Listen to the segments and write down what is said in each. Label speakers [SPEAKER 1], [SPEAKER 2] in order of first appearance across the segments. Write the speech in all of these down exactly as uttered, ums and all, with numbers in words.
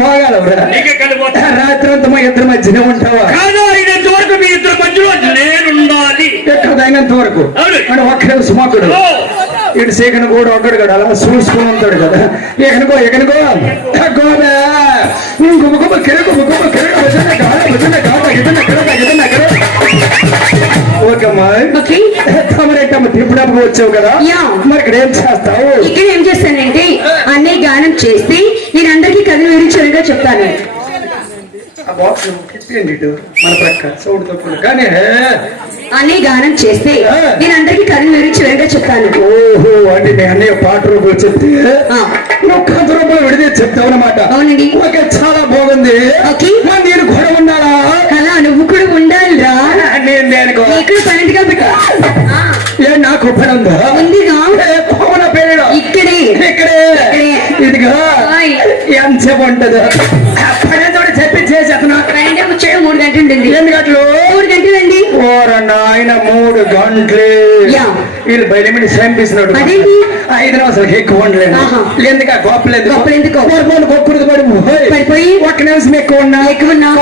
[SPEAKER 1] పోగలవురా రాత్రి అంతా మా ఇద్దరు మధ్యనే ఉంటావా
[SPEAKER 2] వరకు మీ ఇద్దరు మధ్యలో నేనుండాలి
[SPEAKER 1] ఎక్కడైనంత వరకు అంటే ఒక్కడే సుమాకుడు ఇటు సేకను కూడా ఒక్కడు కదా అలా చూసుకుని ఉంటాడు కదా ఎకనుకో ఎకనుకో గోబే గుమ్మ గుమ్మ కిరకు గుమ్మ కిరకు ఓకేమ్మా తమరేటమ్మ తిప్పుడప్పుడు వచ్చావు కదా మరి ఇక్కడ ఏం చేస్తావు?
[SPEAKER 3] ఇక్కడ ఏం చేస్తానంటే అన్నీ గానం చేస్తే నేను అందరికీ కథ వివరించగా చెప్తాను.
[SPEAKER 1] మన ప్రక్క సౌండ్ తక్కువ కానీ
[SPEAKER 3] అన్నీ గానం చేస్తే నేను అందరికీ కథ వివరించి వెంటనే చెప్తాను.
[SPEAKER 1] ఓహో అంటే నేను అన్నయ్య పాట రూపంలో చెప్తే నువ్వు కథ రూపంలో విడితే చెప్తావు అన్నమాట.
[SPEAKER 3] అవునండి.
[SPEAKER 1] ఓకే చాలా బాగుంది. నేను కూడా ఉండాలా?
[SPEAKER 3] అలా నువ్వు కూడా ఉండాలిరా.
[SPEAKER 1] నేను నేను
[SPEAKER 3] ఇక్కడ పన్నెండుగా పెట్టా
[SPEAKER 1] ఏ నాకు పని ఉందా?
[SPEAKER 3] ఉందిగా.
[SPEAKER 1] పవన పేరు
[SPEAKER 3] ఇక్కడే
[SPEAKER 1] ఇక్కడే ఇదిగా ఎంతసేపు ఉంటది పని చెప్పి చేసి అతను
[SPEAKER 3] వచ్చాడు మూడు గంటలు ఉంటుంది.
[SPEAKER 1] ఎన్ని గంటలు?
[SPEAKER 3] మూడు గంటలు అండి.
[SPEAKER 1] ఓరన్న ఆయన మూడు గంటలు వీళ్ళు బయట మీద శ్రమిస్తున్నాడు. ఐదు నిమిషాలు ఎక్కువ ఉండలేదు. ఎందుకు గొప్పలేదు
[SPEAKER 3] గొప్పలేదు
[SPEAKER 1] గొప్పది పడి
[SPEAKER 3] పడిపోయి
[SPEAKER 1] ఒక్క నిమిషం ఎక్కువ ఉన్నా
[SPEAKER 3] ఎక్కువ ఉన్నా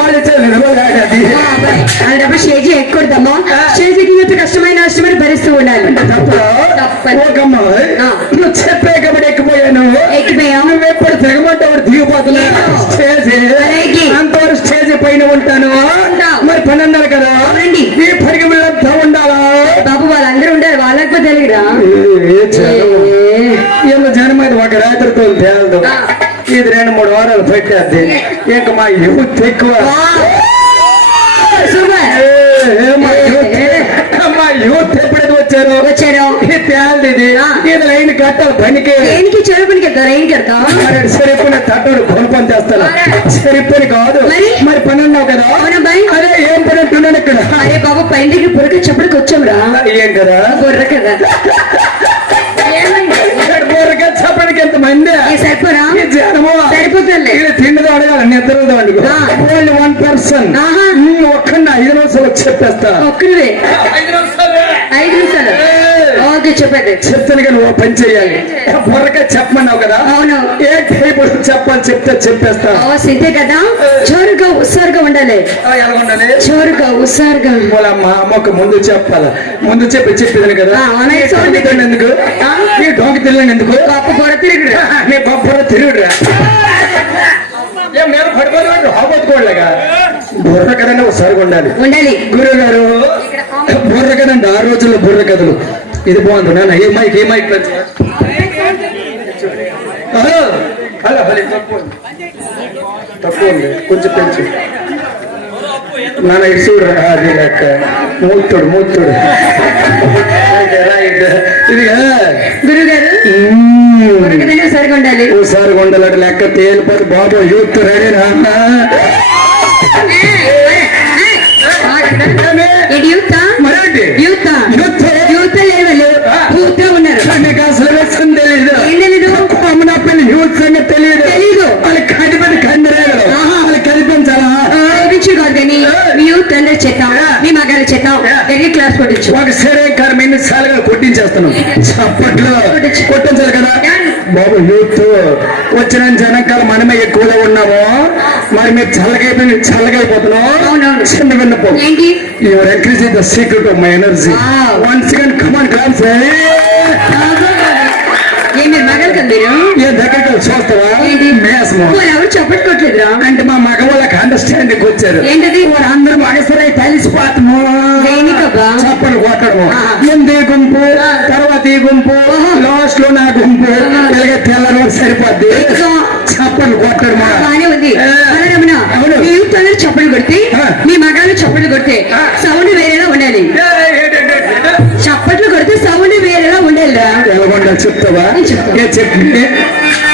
[SPEAKER 3] స్టేజీ ఎక్కువడమ్మా. స్టేజీకి ఎంత కష్టమైన నష్టమైన భరిస్తూ ఉండాలి.
[SPEAKER 1] నువ్వు చెప్పే కాబట్టి ఎక్కిపోయాను
[SPEAKER 3] ఎక్కిపోయావు.
[SPEAKER 1] నువ్వు ఎప్పుడు తిరగమంటావు దిగిపోతున్నా స్టేజ్ అంతవరకు స్టేజ్ పైన ఉంటాను. మరి పని అన్నారు కదా ఈ పనికి వెళ్ళంతా ఉండాలా?
[SPEAKER 3] బాబు వాళ్ళందరూ ఉండాలి. వాళ్ళకి తెలియరా
[SPEAKER 1] ఏమో జనం అయితే ఒక రాత్రితో తేలదు. ఇది రెండు మూడు వారాలు పెట్టేద్ది. ఇంకా మా యూత్ ఎక్కువ మా యూత్ ఎప్పుడైతే వచ్చారు
[SPEAKER 3] వచ్చారు
[SPEAKER 1] తేలది. ఇది లైన్ కట్టాలి పనికి.
[SPEAKER 3] దేనికి చెరువు పనికి వెళ్తారు. ఏం కడతాం
[SPEAKER 1] సరిపోయిన తట్టుడు పని పని చేస్తాను. సరిపోయి కాదు మరి పని అన్నావు కదా. అదే ఏం పని అంటున్నాను ఇక్కడ.
[SPEAKER 3] అరే బాబు పైన బుర్రక చెప్పడానికి వచ్చావురా.
[SPEAKER 1] ఏం కదా
[SPEAKER 3] బుర్ర కదా
[SPEAKER 1] బుర్రక చెప్పడానికి ఎంత మంది
[SPEAKER 3] సరిపోరా? సరిపోతుంది.
[SPEAKER 1] తిండితో అడగాలి నిద్రతో అడుగు. ఓన్లీ వన్ పర్సన్ ఒక్క ఐదు నిమిషాలు వచ్చి చెప్పేస్తా.
[SPEAKER 3] ఒక్కరివే ఐదు నిమిషాలు ఓకే చెప్పండి.
[SPEAKER 1] చెప్తాను కానీ ఓ పని చెయ్యాలి. బుర్రక చెప్పమన్నావు కదా.
[SPEAKER 3] అవును.
[SPEAKER 1] ఏ టైపు చెప్పాలి చెప్తే చెప్పేస్తా.
[SPEAKER 3] సిద్ధే కదా. జోరుగా ఉత్సారుగా ఉండాలి.
[SPEAKER 1] ఎలా ఉండాలి?
[SPEAKER 3] జోరుగా ఉత్సారుగా.
[SPEAKER 1] మా అమ్మకు ముందు చెప్పాలా? ముందు చెప్పి చెప్పేది కదా. ఎందుకు నీ డోంకి తెలియని ఎందుకు?
[SPEAKER 3] గొప్ప పొర తిరుగుడు
[SPEAKER 1] నీ గొప్ప పొర తిరుగుడురా. మేము పడిపోయి హాబోతుకోలేగా. బుర్ర కదండి ఒకసారి ఉండాలి
[SPEAKER 3] ఉండాలి.
[SPEAKER 1] గురువు గారు బుర్ర కదండి ఆ రోజుల్లో బుర్ర కథలు. ఇది బాగుంది నాన్న. ఏ మైక్ ఏ మైక్ హలో హలో తప్పు ఉంది కొంచెం పెంచు నాన్న ఇసుడు అది లెక్క మూతుడు మూతుడు ఇదిగా
[SPEAKER 3] గురుగారు సరిగా ఉండాలి.
[SPEAKER 1] ఓసారి ఉండాలంటే లెక్క తేలిపోతే బాబు యూత్ రెడీ నాన్న. మీకు అసలు విషయం తెలీదు. అమ్మన పిల్లలు యూత్ సంగతి తెలియదు.
[SPEAKER 3] తెలీదు
[SPEAKER 1] వాళ్ళకి కనిపెట్టి కందిరేదు. వాళ్ళకి కనిపించాలా?
[SPEAKER 3] యూత్ అందరూ చేద్దాం. మీ మగాళ్ళు చేద్దాం. ఎన్ని క్లాస్ కొట్టించు.
[SPEAKER 1] ఒక సరే కారం ఎన్నిసార్లుగా కొట్టించేస్తున్నాం. చప్పట్లో కొట్టించాలి కదా బాబు. యూత్ వచ్చిన జనకాలం మనమే ఎక్కువగా ఉన్నాము. మరి మీరు చల్లగైపోయి చల్లగైపోతున్నాం. చిన్న విన్నపం. Your increasing the secret of my energy. One second come on class. ఏ దగ్గరికి చూస్తావా?
[SPEAKER 3] ఎవరు చెప్పట్టుకోవట్లేదురా
[SPEAKER 1] అంటే మా మగ వాళ్ళకి అండర్స్టాండింగ్ వచ్చారు.
[SPEAKER 3] ఏంటది?
[SPEAKER 1] అందరూ మగసరై తెలిసిపోతాము. చప్పలు కొట్టడము. ముందు ఈ గుంపు తర్వాత ఈ గుంపు లాస్ట్ లో నా గుంపు ఇలాగే తెల్ల రోజు సరిపోద్ది. చప్పలు కొట్టడము
[SPEAKER 3] బానే ఉంది. మీ యూత్ అందరూ చప్పలు కొడితే మీ మగాళ్ళు చప్పలు కొడితే సౌండ్ వేరేలా ఉండాలి. చప్పట్లు కొడితే సౌండ్ వేరేలా ఉండాలిరా.
[SPEAKER 1] ఎలా ఉండాలి చెప్తావా? ఏ చెప్పి